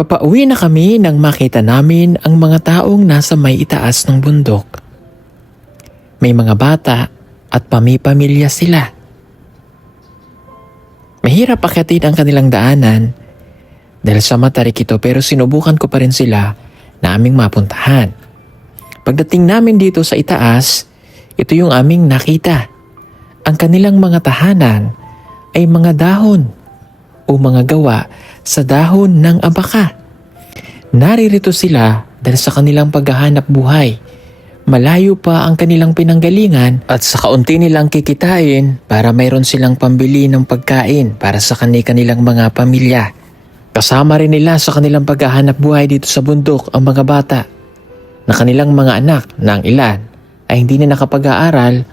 Papauwi na kami nang makita namin ang mga taong nasa may itaas ng bundok. May mga bata at pamilya sila. Mahirap akyatin ang kanilang daanan dahil sa matarik ito, pero sinubukan ko pa rin sila na aming mapuntahan. Pagdating namin dito sa itaas, ito yung aming nakita. Ang kanilang mga tahanan ay mga dahon o mga gawa sa dahon ng abaka. Naririto sila dahil sa kanilang paghahanap buhay. Malayo pa ang kanilang pinanggalingan at sa kaunti nilang kikitain para mayroon silang pambili ng pagkain para sa kanilang mga pamilya. Kasama rin nila sa kanilang paghahanap buhay dito sa bundok ang mga bata na kanilang mga anak na ang ilan ay hindi na nakapag-aaral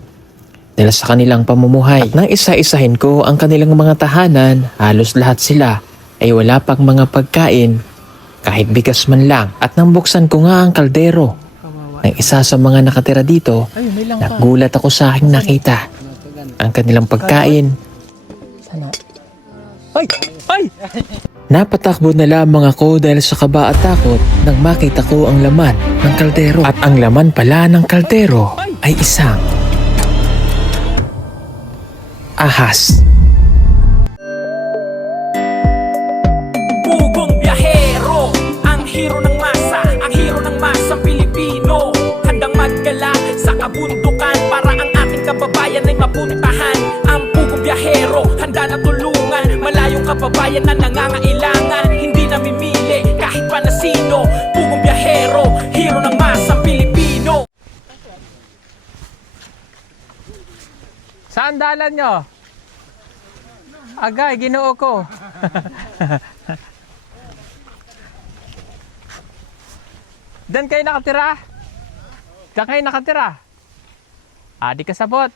dahil sa kanilang pamumuhay. At nang isa-isahin ko ang kanilang mga tahanan, halos lahat sila ay wala pang mga pagkain, kahit bigas man lang. At nang buksan ko nga ang kaldero ng isa sa mga nakatira dito, nagulat ako sa aking nakita. Ang kanilang pagkain. Ay! Ay! Napatakbo na lamang ako dahil sa kaba at takot nang makita ko ang laman ng kaldero. At ang laman pala ng kaldero ay isang ahas. Pugong biyahero, ang hero ng masa, ang hero ng masang Pilipino. Handang maggala sa kabundukan para ang ating kababayan ay mapuntahan. Ang pugong biyahero, handa na tulungan malayong kababayan na nangangailangan. Hindi namimili kahit pa na sino. Pugong biyahero, hero ng masang Pilipino. Saan dalan nyo? Agay, ginoo ko. Dan kayo nakatira? Diyan kayo nakatira? Di ka sabot.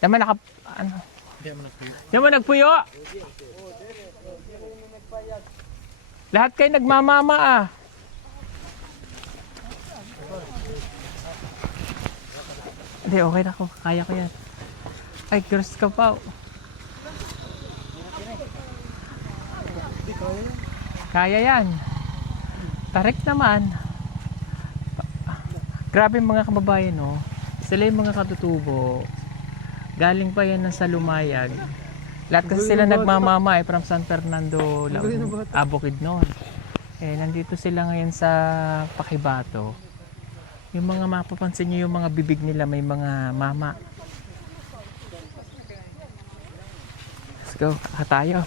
Diyan man ano? Diyan man nagpuyo? Lahat kayo nagmamama ah. Hindi, okay na ako. Kaya ko yan. Ay, girls ka pa. Kaya yan. Tarik naman. Grabe mga kababayan, no? Sila yung mga katutubo. Galing pa yan sa Lumayag. Lahat kasi sila nagmamama from San Fernando, Bukidnon. Nandito sila ngayon sa Pakibato. Yung mga mapapansin nyo, yung mga bibig nila may mga mama. Let's go, tayo.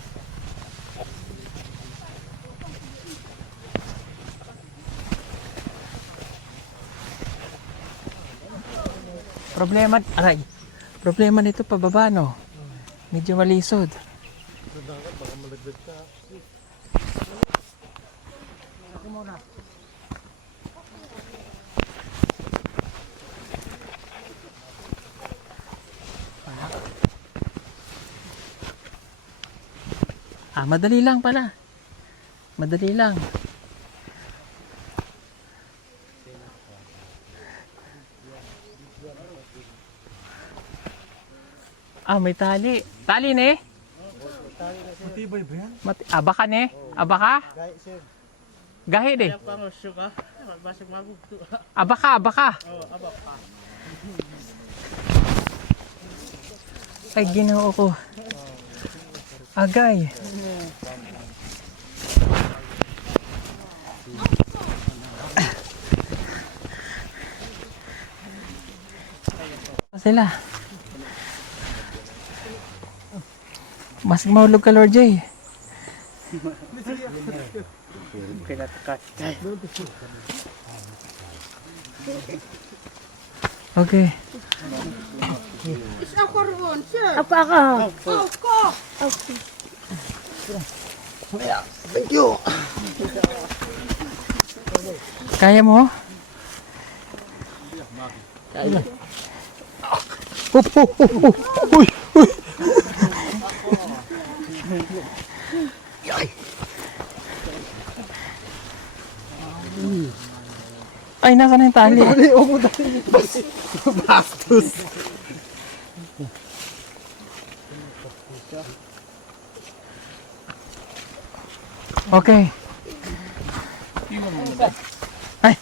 Problema nito pababa, no? Medyo malisod. Madali lang pala. Madali lang. May tali. Tali ne? Matibay ba yan? Abaka ne? Abaka? Gahi de. Abaka. Ay, ginoo ko. Agay. Sila. Mas mahulog ka, Lord J. Okay. Apa? Thank you. Kaya mo? Uy! Ay, nasa na yung tali? Bastos! Okay. Ay!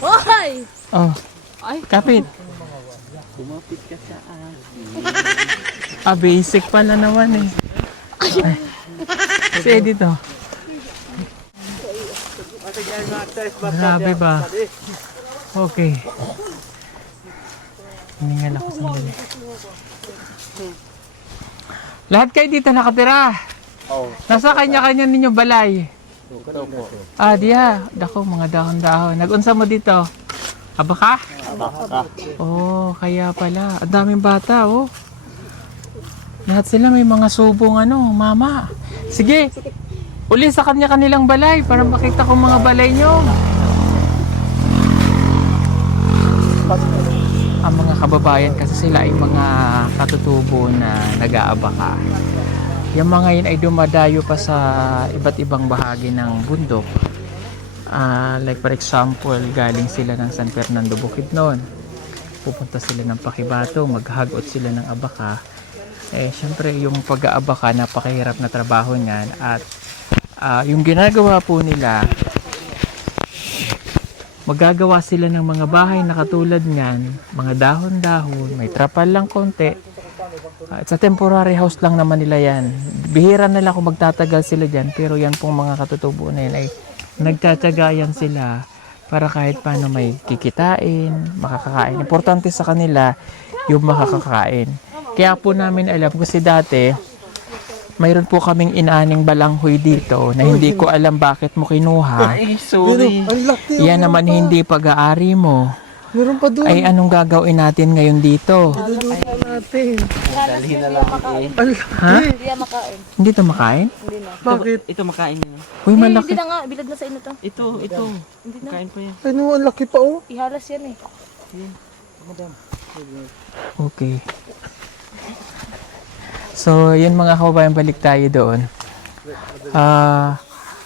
Hoy! Oh. Ay. Kapit. Basic pala naman eh. Ay. Si Eddie to. Grabe ba? Okay. Hiningal ako sandali. Lahat kayo dito nakatira. Nasa kanya-kanya ninyo balay. Diya. Dako, mga dahon-dahon. Nag-unsa mo dito? Abaka? Abaka. Oh, kaya pala. Ang daming bata, oh. Lahat sila may mga subong mama. Sige. Uli sa kanya-kanilang balay para makita ko mga balay nyo. Ang mga kababayan kasi sila ay mga katutubo na nag-aabaka. Yung mga yun ay dumadayo pa sa iba't ibang bahagi ng bundok. Like for example, galing sila ng San Fernando Bukidnon. Pupunta sila ng Pakibato, maghagot sila ng abaka. Syempre yung pag-aabaka, napakahirap na trabaho niyan. At yung ginagawa po nila, magagawa sila ng mga bahay na katulad niyan, mga dahon-dahon, may trapal lang konti. It's a temporary house lang naman nila yan. Bihira na lang kung magtatagal sila dyan, pero yan pong mga katutubo na yan ay nagtatyaga yan sila para kahit paano may kikitain, makakakain. Importante sa kanila yung makakakain. Kaya po namin alam, kasi dati mayroon po kaming inaaning balanghoy dito na hindi ko alam bakit mo kinuha. Ay, sorry. Yan naman hindi pag-aari mo. Meron pa doon. Ay, anong gagawin natin ngayon dito? Idulutan natin. Dalhin na lang eh. Ha? Hindi yan makain. Hindi to makain? Hindi na. Bakit? Ito makain niyo. Uy, Hindi malaki. na nga. Bilad na sa inyo to. Ito. Hindi na. Kain pa yan. Ay, no, ang laki pa oh. Ihalas yan eh. Okay. So, yun mga kababayan, balik tayo doon.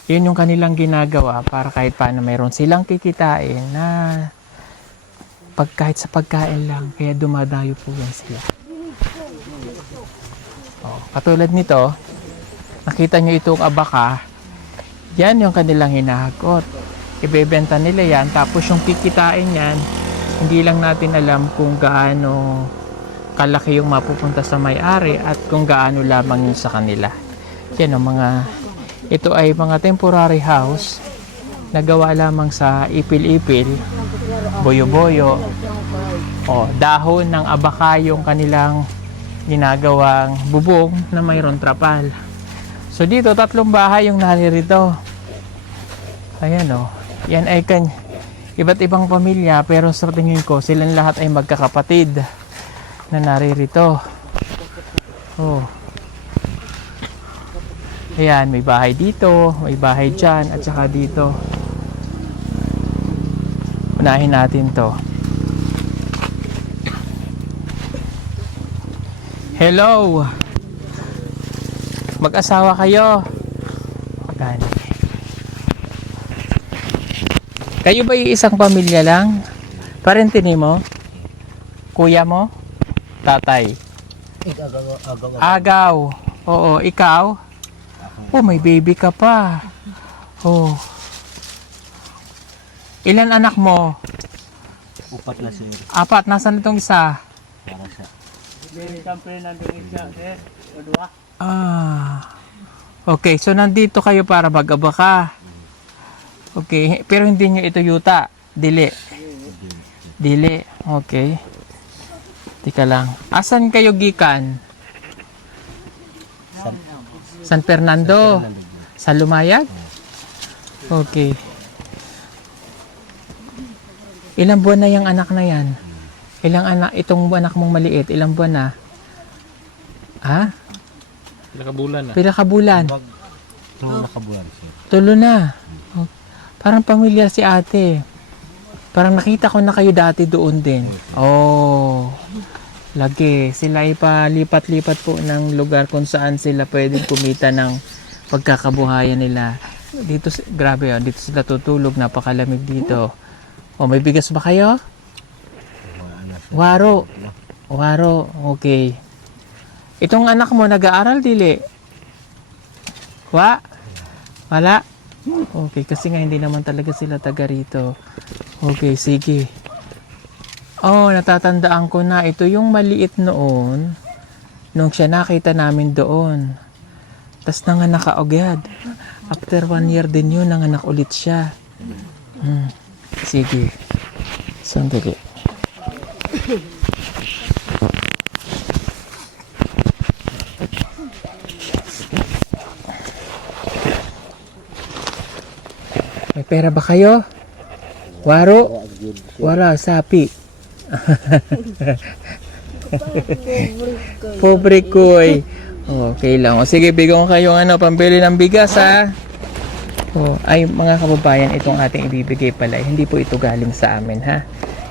Yun yung kanilang ginagawa para kahit paano mayroon silang kikitain na kahit sa pagkain lang. Kaya dumadayo po yan sila. Katulad nito, nakita nyo itong abaka, yan yung kanilang hinahagot. Ibebenta nila yan, tapos yung kikitain yan, hindi lang natin alam kung gaano kalaki yung mapupunta sa may-ari at kung gaano lamang yun sa kanila. Yan ang ito ay mga temporary house na gawa lamang sa ipil-ipil, boyo-boyo, dahon ng abaka yung kanilang ginagawang bubong na mayroon trapal. So dito, 3 bahay yung naririto. Ayan yan ay iba't ibang pamilya, pero sa tingin ko silang lahat ay magkakapatid na naririto. Ayan, may bahay dito, may bahay dyan, at saka dito. Unahin natin to. Hello! Mag-asawa kayo? Magkano? Kayo ba isang pamilya lang? Parentini mo? Kuya mo? Tatay? Agaw. Oo, ikaw? Oh, may baby ka pa. Oh. Ilan anak mo? 4 na sir. 4. Nasaan itong isa? Para sa Okay, so nandito kayo para mag-abaka. Okay, pero hindi nyo ito yuta. Dili. Okay. Tika lang. Asan kayo gikan? San Fernando. Sa Lumayag? Okay. Ilang buwan na yung anak na yan? Ilang anak, itong anak mong maliit, ilang buwan na? Ha? Pila ka bulan? nakabulan sir. Tulo na. Oh, parang pamilyar si ate. Parang nakita ko na kayo dati doon din. Oh, lagi. Sila ay palipat-lipat po ng lugar kung saan sila pwedeng kumita ng pagkakabuhayan nila. Dito, grabe yun. Dito sila tutulog. Napakalamig dito. Oh, may bigas ba kayo? Waro. Waro. Okay. Itong anak mo nag-aaral, dili? Wala? Okay, kasi nga hindi naman talaga sila taga rito. Okay, sige. Oh, natatandaan ko na. Ito yung maliit noon. Nung siya nakita namin doon. Tapos nanganak agad. After 1 year din yun, nanganak ulit siya. Sige. Sandali. May pera ba kayo? Waro? Wala, sapi. Pobre ko eh. Okay lang. O sige, bigyan ko kayong pambili ng bigas ha. Ay mga kababayan, itong ating ibibigay pala, hindi po ito galing sa amin ha.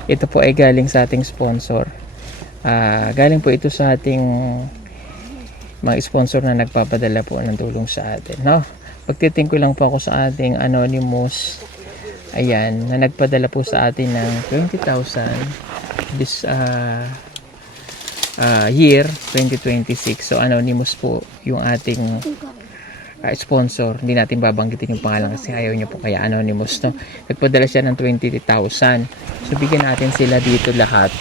Ito po ay galing sa ating sponsor. Galing po ito sa ating mga sponsor na nagpapadala po ng tulong sa atin, no? Pagtiting ko lang po ako sa ating anonymous, ayan, na nagpadala po sa atin ng 20,000 this year 2026. So anonymous po yung ating sponsor. Hindi natin babanggitin yung pangalan kasi ayaw niyo po, kaya anonymous, no? Nagpadala siya ng 20,000. So bigyan natin sila dito lahat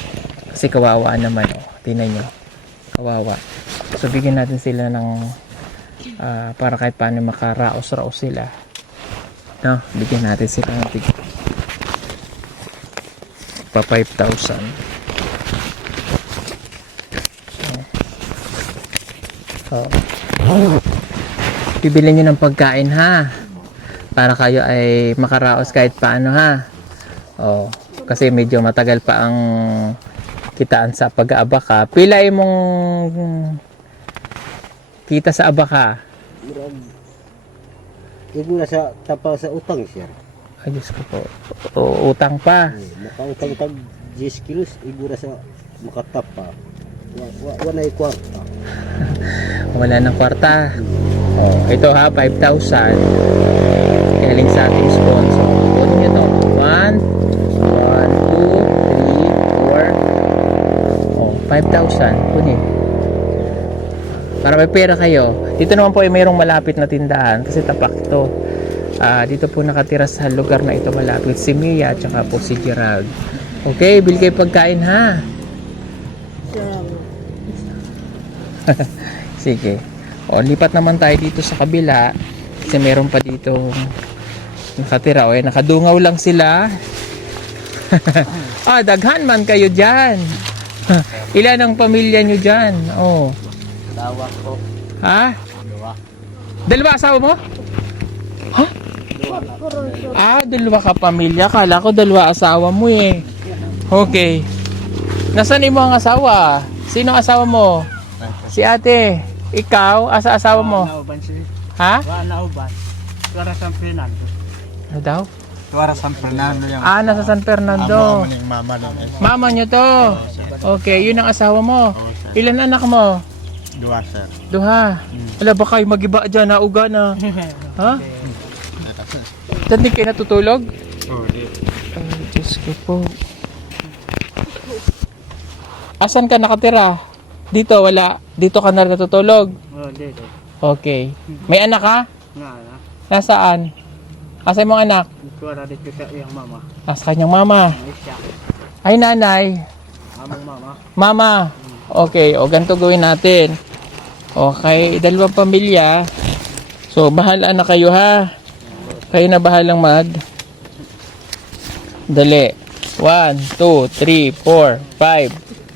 kasi kawawa naman, oh. Tingnan niyo, kawawa. So bigyan natin sila ng para kahit paano makaraos-raos sila, no? Bigyan natin sila ng pa 5,000. Bibili nyo ng pagkain ha, para kayo ay makaraos kahit paano ha. Kasi medyo matagal pa ang kitaan sa pag-aabaka. Pila mong kita sa abaka? Ibu na sa tapa sa utang siya. Ay, Diyos ko po. Utang pa. Makautang tag 10 kilos, ibu na sa makatap pa. Wala yung kwarta. Wala ng kwarta. Ito ha, 5,000. Galing sa ating sponsor. Kunin nyo to. 1, 2, 3, 4. 5,000. Kunin. Para may pera kayo. Dito naman po ay mayroong malapit na tindahan kasi tapak ito. Dito po nakatira sa lugar na ito malapit si Mia at saka po si Gerald. Okay, bili kayo pagkain ha. Sige. Lipat naman tayo dito sa kabila kasi meron pa dito nakatira. Nakadungaw lang sila. Daghan man kayo dyan. Ilan ang pamilya nyo dyan? Dalawa ko. Ha? Dalawa asawa mo? Ha? Dalawa ka pamilya. Kala ko dalawa asawa mo eh. Okay. Nasaan yung mga asawa? Sino ang asawa mo? Si ate. Ikaw? Asa asawa mo? Ha? Nauban. Tuara San Fernando. Ano daw? Tuara San Fernando yung Nasa San Fernando. mama nung Mama nyo to. Okay, yun ang asawa mo. Ilan anak mo? Dua sir. Duha. Wala ba kayo magiba dyan? Nauga na. Ha? Saan din kayo natutulog? Ay, Diyos ko po. Asan ka nakatira? Dito, wala. Dito ka na natutulog? Dito. Okay. May anak ka? Nga. Nasaan? Asan mong anak? Tuara dito sa iyang mama. Sa kanyang mama. Isya. Ay, nanay. Among mama. Mama. Okay, ganito gawin natin. Okay, dalawang pamilya. So, bahala na kayo ha. Kayo na bahalang dali. 1, 2, 3, 4,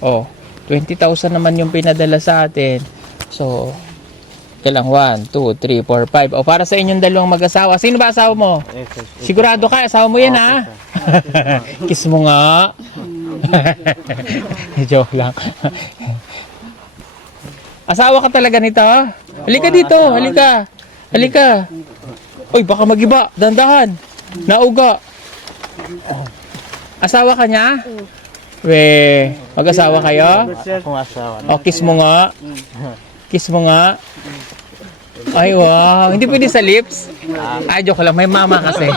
5. 20,000 naman yung pinadala sa atin. So, kailang 1, 2, 3, 4, 5. Para sa inyong dalawang mag-asawa. Sino ba asawa mo? Sigurado ka, asawa mo yan ha? Kiss mo nga. Joke lang. Asawa ka talaga nito? Halika dito, halika. Uy, baka magiba, dandahan. Nauga. Asawa ka niya? Mag-asawa kayo? Akong asawa. Kiss mo nga. Kiss mo nga. Ay, wow. Hindi pwede sa lips? Ay, joke lang. May mama kasi.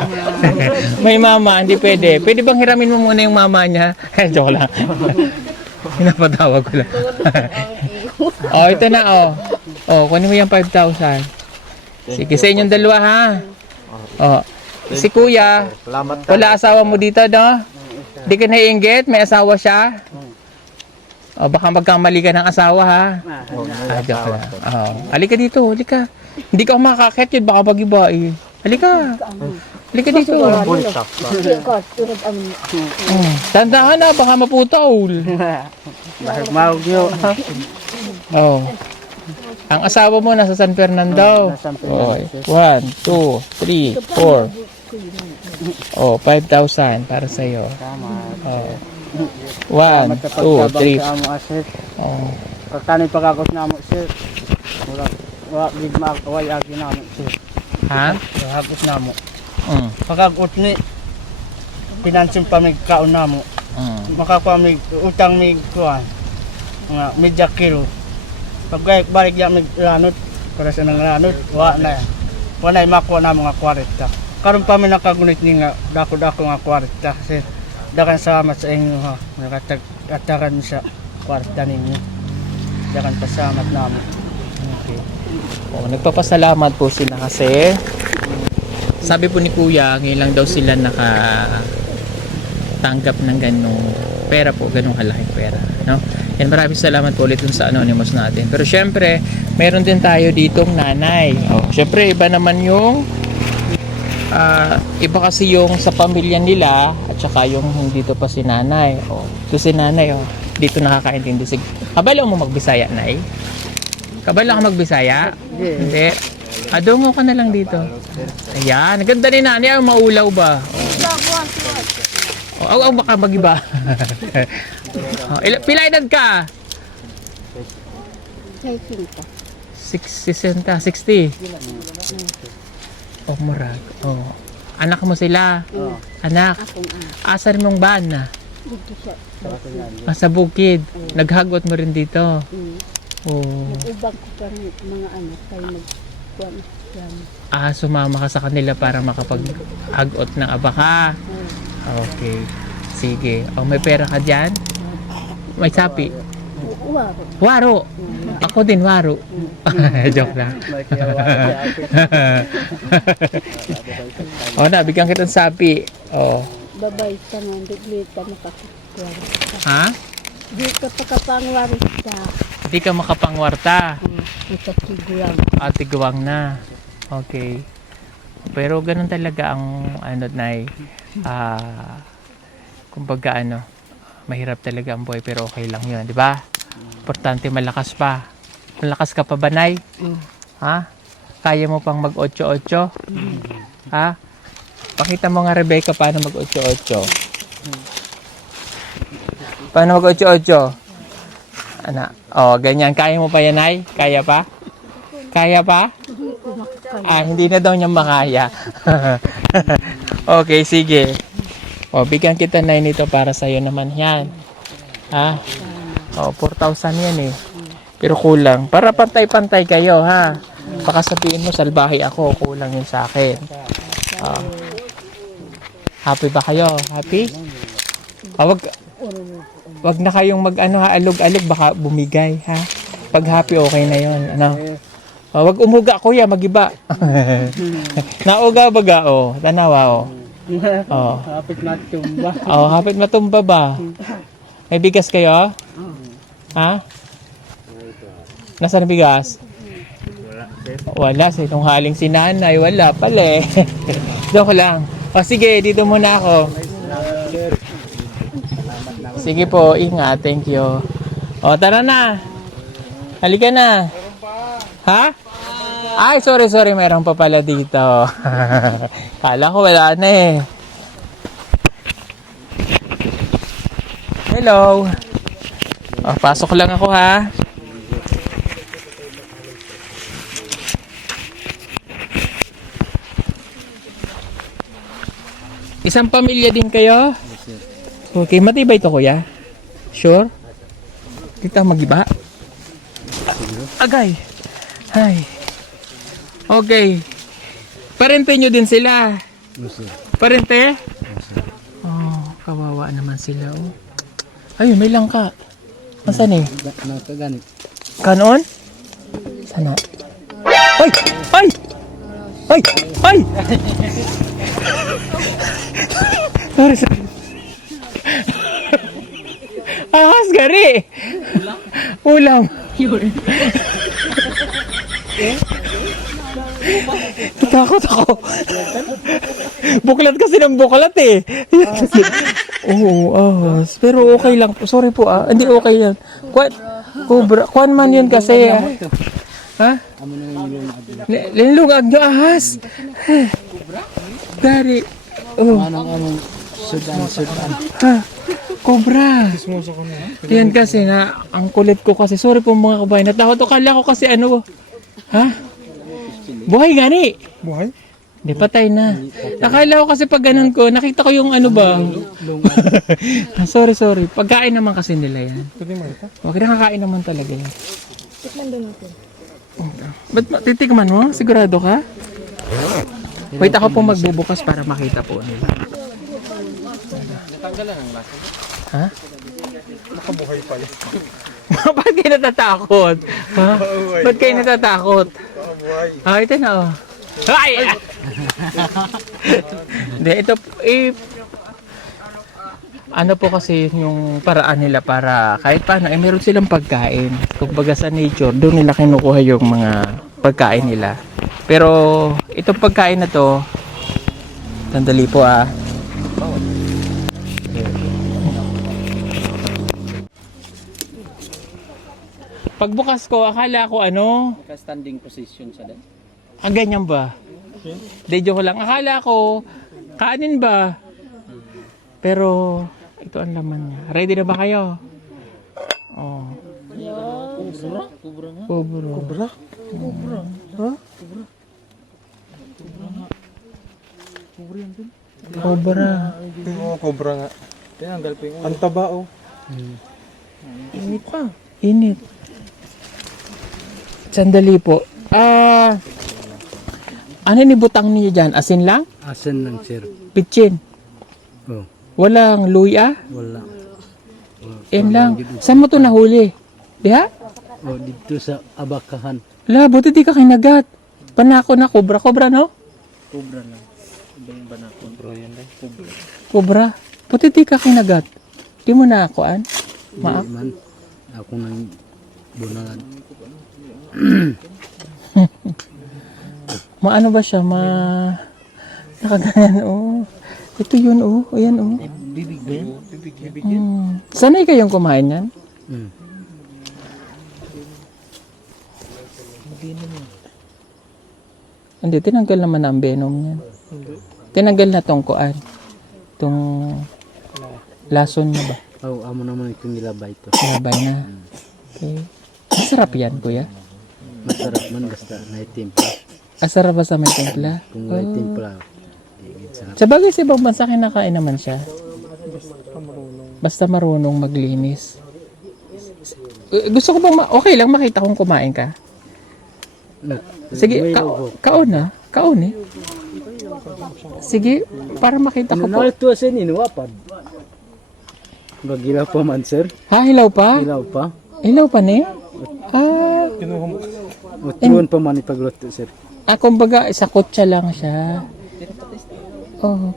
May mama, hindi pwede. Pwede bang hiramin mo muna yung mama niya? Ay, joke lang. Pinapatawag ko lang. Ito na, kunin mo yung 5,000. Sige, sa inyong dalawa ha. Oh. Si kuya, Salamat wala asawa mo dito, no? Di ka naiinggit? May asawa siya? O, baka magkamali ka ng asawa, ha? Joke lang. Halika dito, halika. Hindi ka makakakit yun, baka mag-iba, eh. Halika. Halika dito. Tandahan na, baka maputol. Mahog nyo. Oh. Ang asawa mo nasa San Fernando. Okay. 1, 2, 3, 4. Oh, 5,000 para sa iyo. Oh. 1, 2, 3. Oh. Pagkani pagkakos na mo, sir. Wala, big makaway agi na mo, sir. Ha? Pagkakos na mo. Mm. Ni, pinansin pa may kaon na mo. Makakuha may utang may kuhan. Mga medya kilo. Pag balik yan may lanot, para sa nang lanot, wala na yan. Wala na makuha na mga 40. Karon pa may nakagunit ni nga, dako-dako nga 40. Kasi dakan salamat sa inyo ha. Nakatagan sa 40 ninyo. Dakan pasalamat namin. Okay. Oh, nagpapasalamat po sila kasi sabi po ni Kuya, ngayon lang daw sila nakatanggap ng ganong pera po, ganong kalaking pera, no? Yan, maraming salamat po ulit dun sa anonymous natin. Pero syempre, meron din tayo ditong nanay. Oh, syempre, iba naman yung iba kasi yung sa pamilya nila at saka yung dito pa si nanay. Oh, ito si nanay, oh. Dito nakakaintindi. Sige. Kabalo mo magbisaya, nay? Kabalo ka magbisaya? Hindi. Adungo ka na lang dito. Ayan, ganda ni nanay. Ang maulaw ba? Oh, baka mag-iba. Pila edad ka? 60. Oh, murag. Oh. Anak mo sila? Anak? Asan mong bana? Sa bukid. Naghagot mo rin dito. Oh. Ibang ko pa mga anak tayo nagkuhan. Sumama ka sa kanila para makapag-hagot ng abaka. Okay. Sige. Oh, may pera ka dyan? May sapi? Waro. Ako din, waro. Joke lang. Oh, nabigyan kita ng sapi. Oh. Babay ka na, hindi ka makakapagwari. Ha? Hindi ka pakapangwari ka. Hindi ka makapangwarta. Ito tigulang. Tiguwang na. Okay. Pero ganun talaga ang ano nay. Kumbaga ano, mahirap talaga ang buhay pero okay lang 'yun, di ba? Importante malakas pa. Malakas ka pa ba, nay? Ha? Kaya mo pang mag 8-8? Ha? Pakita mo nga, Rebecca, paano mag 8-8. Paano mag 8-8? Ana, oh, ganyan. Kaya mo pa yan, nay? Kaya pa? Kaya pa? Hindi na daw niya makaya. Okay, sige. O, bigyan kita na nito para sa'yo naman yan. Ha? O, 4,000 yan eh. Pero kulang. Para pantay-pantay kayo, ha? Baka sabihin mo, salbahe ako. Kulang yun sa akin. Happy ba kayo? Happy? Wag na kayong alog-alog. Baka bumigay, ha? Pag happy, okay na yun. Ano? Wag umuga, kuya. Magiba. Nauga baga, o. Tanawa, o. Hapit matumba. Hapit matumba ba? May bigas kayo? Ha? Nasaan bigas? Wala. Sinong haling si nanay? Wala pala eh. Doon ko lang. Sige, dito muna ako. Sige po, ingat. Thank you. Tara na. Halika na. Ha? Ay, sorry. Meron pa pala dito. Kala ko wala na eh. Hello. Pasok lang ako, ha. Isang pamilya din kayo? Okay, matibay to, kuya. Sure? Dito mag-iba? Agay. Ay. Okay. Parente nyo din sila. Parente? Kawawa naman sila, oh. Ayun, may langka. Nasaan eh? Nakaganit. Kanon? Sana? Ay! Ay! Ay! Sorry, sorry. Ahas, gari! Ulam. Takot ako. Buklat kasi ng buklat eh. Oo, ahas. Pero okay lang. Sorry po ah. Hindi okay yan. Kuan man yun kasi. Ha? Linlungag nyo ahas. Gari. Oh. Ha? Cobra. Yan kasi na, ang kulit ko kasi. Sorry po mga kabayan. Natakot ko. Kala ko kasi ano. Ha? Buhay gani. Buhay? Hindi, patay na. Nakala ko kasi pag ganun ko, nakita ko yung ano ba. sorry. Pagkain naman kasi nila yan. Pwede mo ito? Okay, nakakain naman talaga yan. Tikman doon natin. Ba't titikman mo? Sigurado ka? Wait, ako po magbubukas para makita po nila. Natanggalan ang lasa. Ha? Nakabuhay pala. Ba't kayo natatakot? Ha? Ba't kayo natatakot? Ah, ito na oh. Ay! Hindi, ito ano po kasi yung paraan nila para kahit paano, meron silang pagkain. Kumbaga sa nature, doon nila kinukuha yung mga pagkain nila. Pero itong pagkain na to, sandali po ah. Pagbukas ko, akala ko ano? Standing position sa din. Ah, ganyan ba? Hindi, joke lang. Akala ko, kanin ba? Pero, ito ang laman niya. Ready na ba kayo? Oh. Kubra nga. Kubra? Ha? Kubra. Oo, cobra nga. Ang taba oh. Init pa. Init. Sandali po. Ano ni butang niyo dyan? Asin lang? Asin lang, sir. Pitchin? Oh, Walang luya? wala. Yan lang. Saan mo ito nahuli? Diha? Oh, dito sa Abakahan. La, buti di ka kinagat. Panako na, kubra. Kubra, no? Cobra lang. Iba yung banako. Bro, yan lang. Cobra. Kubra. Buti di ka kinagat. Di mo na akuan? Maak? Hindi man. Ako nang bunalan. Maano ba siya? Nakaganyan, oh. Ito yun, oh. Ayan, oh. Bibig ba yan? Bibig. Sanay kayong kumain yan? Hmm. Hindi, tinanggal naman na ang venom niyan. Tinanggal na tong kuan. Tong lason niya ba? Oh, amo naman itong nilabay ito. Labay na. Okay. Masarap yan, kuya. Masarap man basta naitimpla. Asarap ba sa may templa? Kung naitimpla, sarap. Sa bagay sa ibang bansa kinakain naman siya. Basta marunong maglinis. Gusto ko bang okay lang makita kung kumain ka? Sige, kaon na. Kaon eh. Sige, para makita ko po. Ito sa inuwapad. Bagilaw pa man, sir. Ha, hilaw pa? Hilaw pa. Hilaw pa ni? Ah, Utuan pa man ipagluto, sir. kumbaga, sa kutsa lang siya. Oh,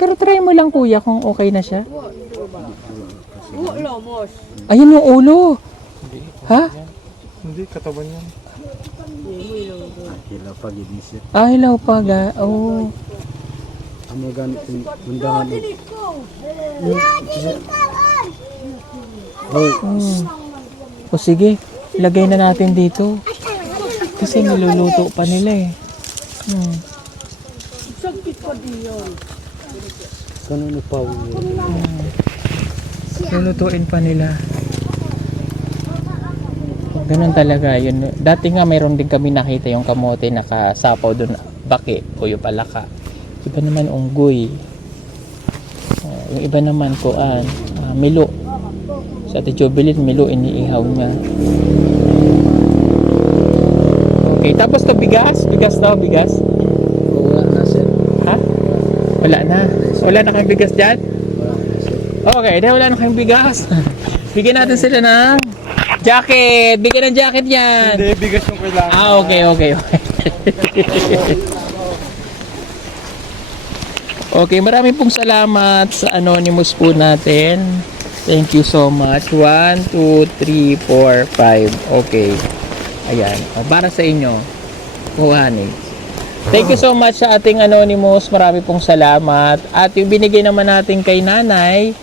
pero try mo lang kuya kung okay na siya. Ayun yung ulo. Ha? Hindi, katawan yan. Hilaw pa gid ni sir. Ah, hilaw pa ga. Oh. Amo ganit yung undangan. O sige, lagay na natin dito. Kasi niluluto pa nila eh. Kanino pa Lulutuin pa nila. Ganun talaga yun. Dati nga mayroon din kami nakita yung kamote nakasapaw doon. Baki o yung palaka. Iba naman unggoy. Yung iba naman kuan. Milo. Sa Ate Jubilin, milo iniihaw niya. Okay, tapos to bigas. Bigas to, bigas. wala na, sir. Ha? Wala na. Wala na kang bigas dyan? Wala na, sir. Okay, dahil wala na kayong bigas. Bigyan natin sila ng jacket. Bigyan ng jacket yan. Hindi, bigas yung kailangan. Ah, okay. Okay, maraming pong salamat sa anonymous po natin. Thank you so much. 1, 2, 3, 4, 5. Okay. Ayan. Para sa inyo. Kuhanin. Thank you so much sa ating anonymous. Marami pong salamat. At yung binigay naman natin kay nanay,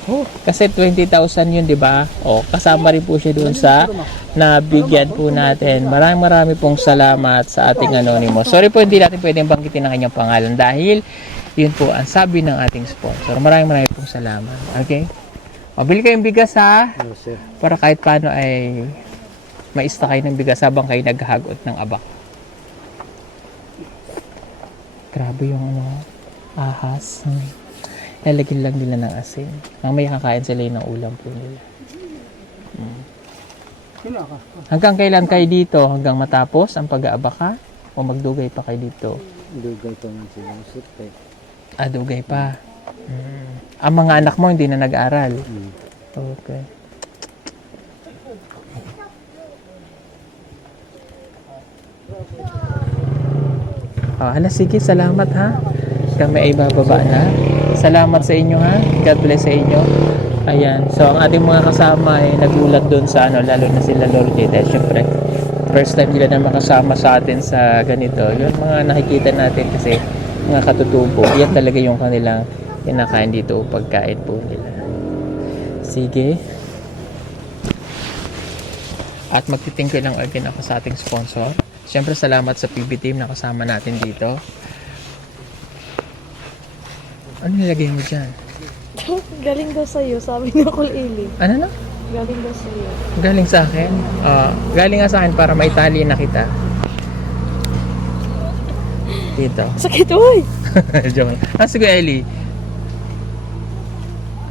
kasi 20,000 yun, di ba? O, kasama rin po siya doon sa nabigyan po natin. Marami pong salamat sa ating anonymous. Sorry po, hindi natin pwedeng banggitin ang kanyang pangalan dahil yun po ang sabi ng ating sponsor. Marami pong salamat. Okay? Mabili kayong bigas ha, Ano, sir? para kahit paano ay maista kayo ng bigas habang kayo naghahagot ng abak. Grabe yung ahas. Lalagyan lang nila ng asin. Mamaya kakain sila yun ng ulam po nila. Hanggang kailan kayo dito? Hanggang matapos ang pag-aabaka? O magdugay pa kayo dito? Dugay pa man sila. Sir, Dugay pa. Ang mga anak mo hindi na nag-aral? Okay. Sige, salamat ha. Kami ay bababa na. Salamat sa inyo ha. God bless sa inyo. Ayan. So, ang ating mga kasama ay nagulat doon sa lalo na sila Lord Dahil syempre, first time nila na makasama sa atin sa ganito. Yung mga nakikita natin kasi, mga katutubo, yan talaga yung kanilang kinakain dito o pagkain po nila. Sige. At magti-thank you lang again ako sa ating sponsor. Siyempre, salamat sa PB team na kasama natin dito. Ano nilagay mo dyan? Galing daw sa'yo, sabi ni Uncle Eli. Ano na? Galing daw sa'yo. Galing sa akin? Galing nga sa akin para maitali na kita. Dito. Sakit, uy! Joke lang. Si Kuya Eli.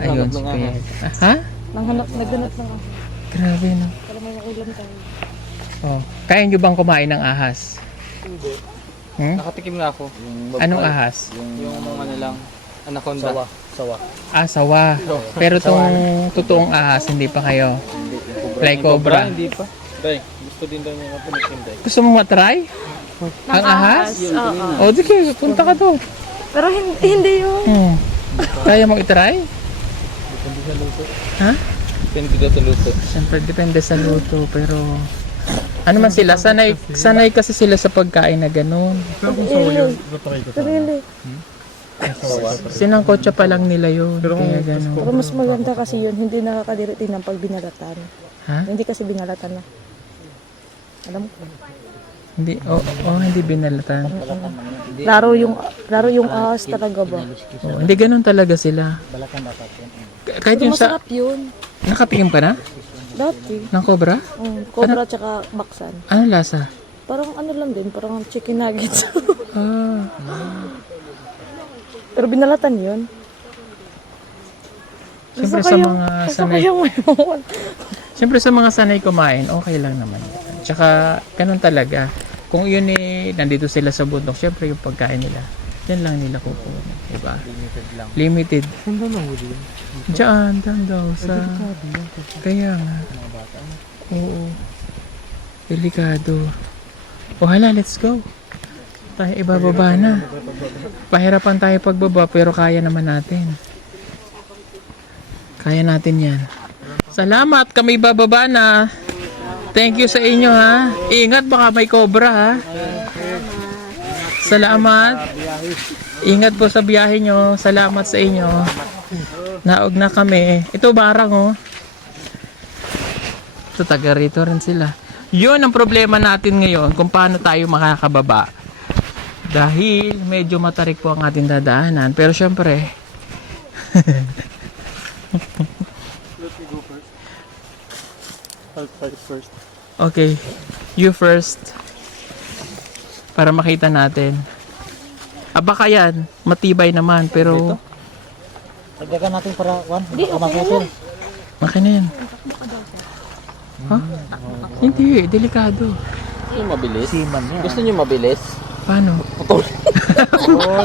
Ayun, si Kuya Eli. Ha? Naghanap lang ako. Grabe no. Para may makulam tayo. Kaya nyo bang kumain ng ahas? Hindi. Hmm? na ako. Anong ahas? Yung ano lang, anaconda. Sawa. Sawa. Pero tong totoong ahas, hindi pa kayo. Like cobra. Hindi pa. Day, gusto din daw niya napunin day. Gusto mo matry? Ang ahas? Oo. O, sige, punta ka doon. Pero hindi yun. Kaya mo itry? Ha? Depende daw sa luto. Siyempre, depende sa luto. Pero, ano man sila, sanay kasi sila sa pagkain na ganun. Really. Sinangkotsa pa lang nila yun. Kaya ganun. Pero mas maganda kasi yun, hindi nakakadiritin ng pag binalatan. Ha? Hindi kasi binalatan na. Alam ko. Hindi, hindi binalatan. Laro yung ahas talaga ba? Hindi ganun talaga sila. Kahit Pero yung sa, masarap yun. nakatikim ka na? Dati. Ng cobra? Cobra tsaka baksan. Ano lasa? Parang ano lang din, parang chicken nuggets. Pero binalatan yun. Siyempre sa mga sanay, Sayang. siyempre sa mga sanay kumain, okay lang naman. Tsaka, ganun talaga. Kung yun nandito sila sa bundok, siyempre yung pagkain nila, yan lang nila kukunin. Diba? Limited lang. Limited. Saan na huli yun? Diyan daw sa... Kaya nga. Oo. Delikado. O hala, let's go. Tayo ibababa na. Pahirapan tayo pagbaba pero kaya naman natin. Kaya natin yan. Salamat, kami bababa na. Thank you sa inyo ha. Ingat, baka may cobra ha. Salamat. Ingat po sa biyahe nyo. Salamat sa inyo. Naog na kami. Ito barang oh. Ito taga rito rin sila. Yun ang problema natin ngayon kung paano tayo makakababa. Dahil medyo matarik po ang ating dadaanan. Pero syempre first. okay, you first. Para makita natin. Baka yan, matibay naman pero Pagdagan natin para one. Hindi, okay lang. okay na yan. Ha? Hindi, delikado. Gusto niyo mabilis? Gusto niyo mabilis? Paano? Putol.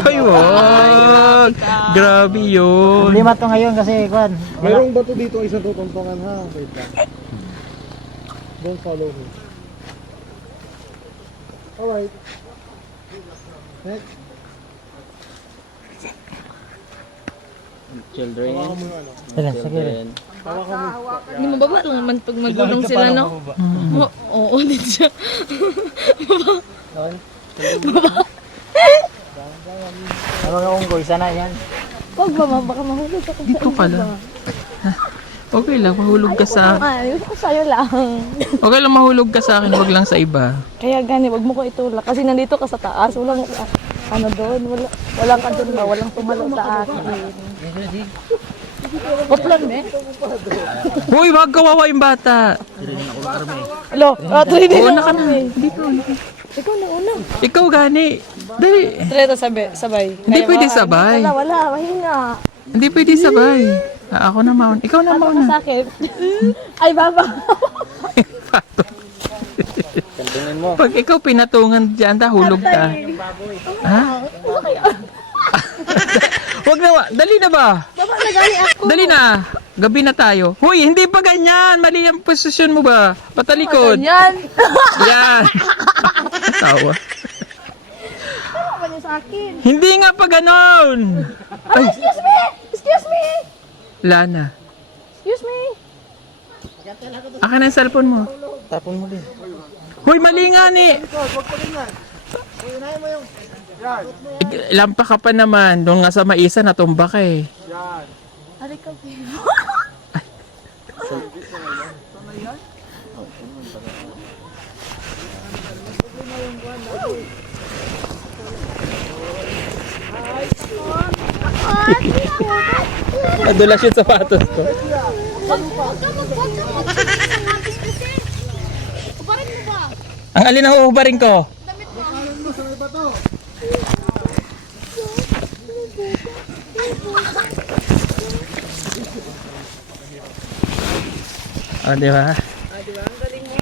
Ay, wag. Grabe yun. Problema to ngayon kasi kwan. Mayroong bato dito isang tutuntungan ha. Wait lang. Don't follow me. Alright. Next. Hawakan mo yung ano. Hindi mababa lang naman pag magulong sila, no? Oo, din siya. Huwag ba, baka mahulog ako sa Dito ka lang. Okay lang, mahulog ka sa... Gusto ko sa'yo lang. Okay lang mahulog ka sa akin, wag lang sa iba. Kaya gani, wag mo ko itulak. Kasi nandito ka sa taas, walang ano doon, walang ka doon ba, walang tumalo sa akin. Kaplan, me? Hoy, wag kawawa yung bata. Alo, training Oo, na naka na. kami. Dito. Ikaw na una. Ikaw gani. Dali. Treta sabay. Hindi Kaya pwede mo, sabay. Wala, mahinga. Hindi pwede sabay. Ako na mauna. Ikaw na Ano ka mauna. sa akin? Ay, baba. Pag ikaw pinatungan dyan, hulog ka. Ha? Wag na, dali na ba? Baba na gani ako. Dali na. Gabi na tayo. Huy, hindi pa ganyan. Mali ang posisyon mo ba? Patalikod. Yan. Yan. Tawa. Baba niyo sa akin. Hindi nga pa ganon. Ay, excuse me! Excuse me! Lana. Excuse me! Akin na yung cellphone mo. Tapon mo din. Huy, mali nga ni. Lampa ka pa naman. Doon nga sa maisa, natumba ka eh. Aray ka, Nadulas yung sapatos ko. Ang alin ang uhubarin ko? Oh, di ba? Ang galing mo.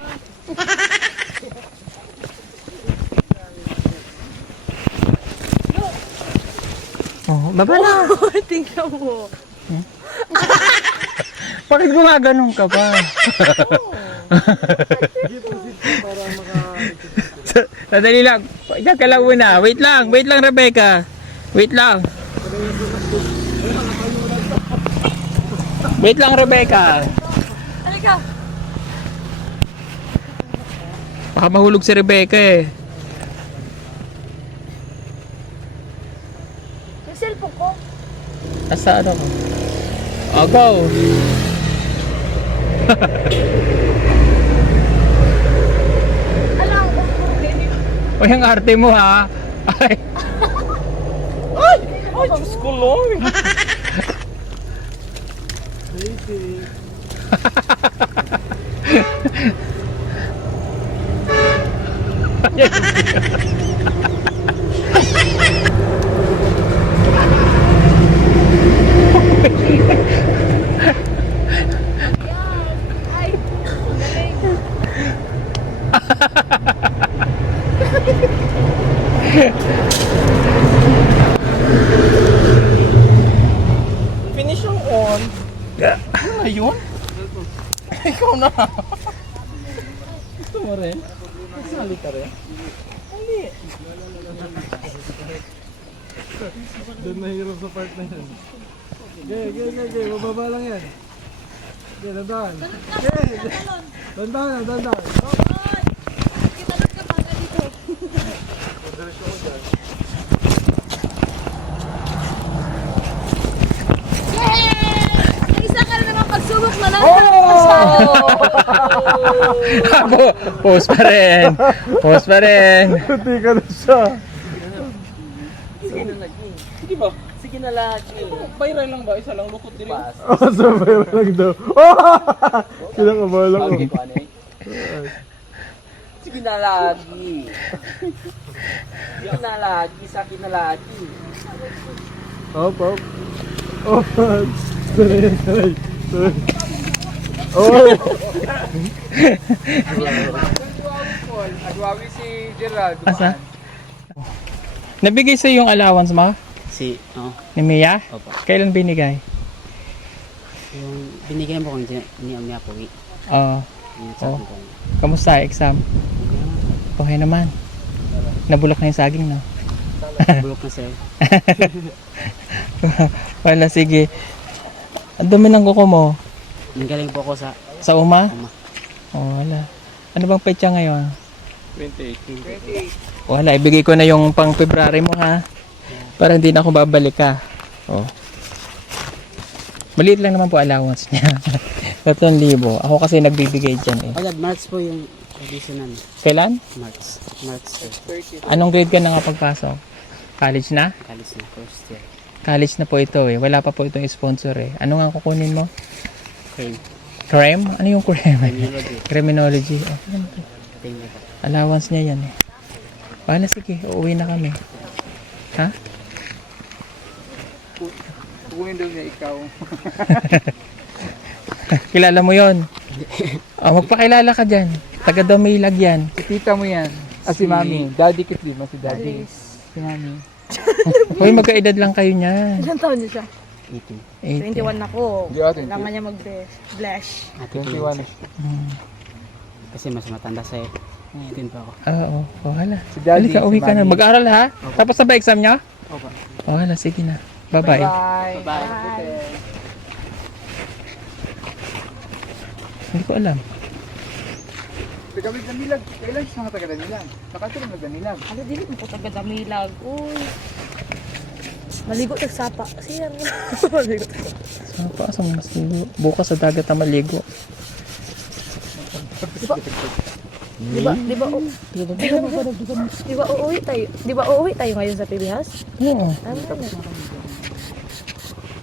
Oh, baba na. tingnan mo. Bakit gumaganong ka pa? Sadali lang. Diyan ka lang muna. Wait lang, Rebecca. Wait lang. Wait lang, Rebecca. Halika. Baka mahulog si Rebecca eh. Yung cellphone ko. Nasa ano ko? Oh, go! Alam ko. O yung arte mo ha? Ay! Ay! Ay, Diyos ko Lord! Finish yung on. Ano na yun? Ikaw na. Gusto mo rin? Sali ka rin? Doon nahirap sa part na yan. Okay, mababa lang yan. Okay, dandan. Okay, dandan. Isa ka na naman pagsubok na lang. Ako! Post pa rin! Post pa rin! Hindi ka na siya. Sige na lagi. Viral lang ba? Isa lang lukot din. Sabay lang daw. Kinakabahan ako. Sige na lagi. Sige na lagi, sa akin na lagi. Hop. Sanay. Oh! Agwawi si Gerald. Asa? Nabigay sa yung allowance mo? Ni Mia? Opo. Kailan binigay? Yung binigyan mo kung ni Omya po. Oo. Oh. Kamusta exam? Okay naman. Nabulak na yung saging, no? Bulok na sir. Wala, sige. Ang dumi ng kuko mo. Nanggaling po ako sa Sa uma? Uma. Oh, wala. Ano bang petsa ngayon? 28. Wala, ibigay ko na yung pang February mo ha. Para hindi na ako babalik ka. Oh. Maliit lang naman po allowance niya. 3,000. Ako kasi nagbibigay dyan eh. Agad, March po yung additional. Kailan? March. Anong grade ka na nakapagpasok? College na? Kalis na first year. College na po ito eh. Wala pa po itong sponsor eh. Ano nga kukunin mo? Crane. Crime? Ano yung crime? Criminology. Criminology. Oh, ano to? Tingnan ko. Allowance niya yan eh. Wala, sige. Uuwi na kami. Ha? Kukunin daw niya ikaw. Kilala mo yon? Oh, magpakilala ka dyan. Taga Damilag yan. Tita mo yan. Si Mami. Daddy Kitli. Si Daddy. Si Mami. Hoy, magkaedad lang kayo niyan. Ilan taon niya siya? 18. 21 ako. Hindi ako 20. Kailangan niya mag-blush. Ate 21. Kasi mas matanda sa 18 pa ako. Oo, wala. Si Daddy. Halika, uwi si ka na. Mami. Mag-aaral ha? Tapos na ba exam niya? Opo. Wala, sige na. Bye-bye. Bye. Hindi ko alam. Taga Damilag. Kailan siya mga taga Damilag? Nakatulong na Damilag. Ano, dili mo po taga-damilag. Uy. Maligo tagsapa. Siya. Maligo tagsapa. Saan pa? Saan mas ligo? Bukas sa dagat na maligo. Di ba, uuwi tayo? Di ba uuwi tayo ngayon sa PBHas? Oo. Ano na?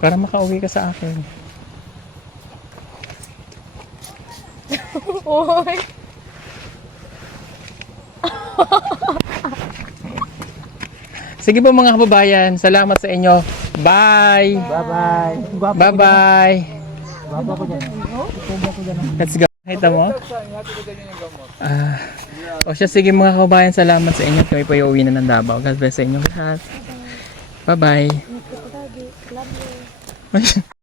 Para makauwi ka sa akin. Uy. Sige po mga kababayan, salamat sa inyo. Bye! Bye-bye. Bye-bye! Let's go. Kita mo? O siya, sige mga kababayan, salamat sa inyo. Kami po yung uwi na ng Davao. God bless sa inyo lahat. Bye-bye.